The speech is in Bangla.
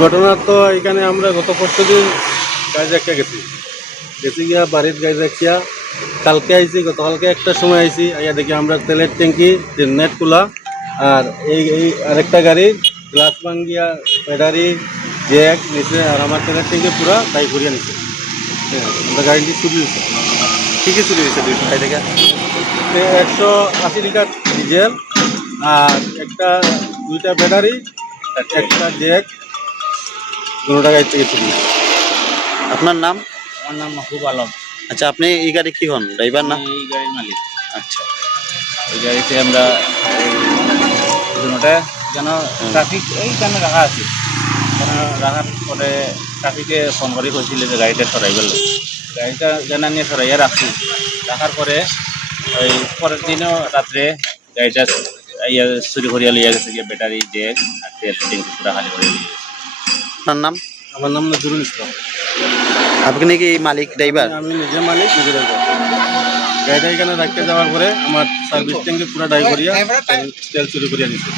ঘটনা তো এখানে আমরা গত পরশু দিন গাছ একটা গেছি গিয়া বাড়ির গাছ রাখিয়া কালকে আইছি, গতকালকে একটা সময় আইছি, আইয়া দেখি আমরা তেলের ট্যাঙ্কি নেট খোলা, আর এই আরেকটা গাড়ির গ্লাস ভাঙ্গিয়া ব্যাটারি জ্যাক নিচে, আর আমার তেলের ট্যাঙ্কি পুরা তাই ঘুরিয়ে নিচ্ছে। হ্যাঁ, আমরা গাড়িটি চুরি দিচ্ছে। কি কি চুরি হয়েছে 200 থেকে? 180 লিটার ডিজেল, আর দুইটা ব্যাটারি, একটা জ্যাক, 2 টাকা থেকে চুরি। আপনার নাম? আমার নাম মাহবুব আলম। আচ্ছা, আপনি এই গাড়ি কি হন, ড্রাইভার না? আমি এই গাড়ির মালিক। আচ্ছা। এই গাড়িতে আমরা দুটা যেন ট্রাফিক এইখানে রাখা আছে, এখানে রাখার পরে ট্রাফিকে ফোন করে কৈছিল যে গাড়িটা সরাই গেল, গাড়িটা যেন নিয়ে সরাইয়া রাখছি। রাখার পরে ওই পরের দিনও রাত্রে গাড়িটা ইয়া চুরি করিয়া লিয়া গেছে, গিয়ে ব্যাটারি জ্যাক আর তেল ট্যাঙ্কি পুরা খালি করে লিয়ে গেছে। আপনার নাম? আমার নাম নজরুল ইসলাম। আপনি কি মালিক, ড্রাইভার? আমি নিজে মালিক, নিজে ড্রাইভার। গাড়িটা এখানে রাখতে যাওয়ার পরে আমার সার্ভিস ট্যাঙ্কি পুরো ড্রাইভ করিয়া তেল চুরি করিয়া নিচ্ছে।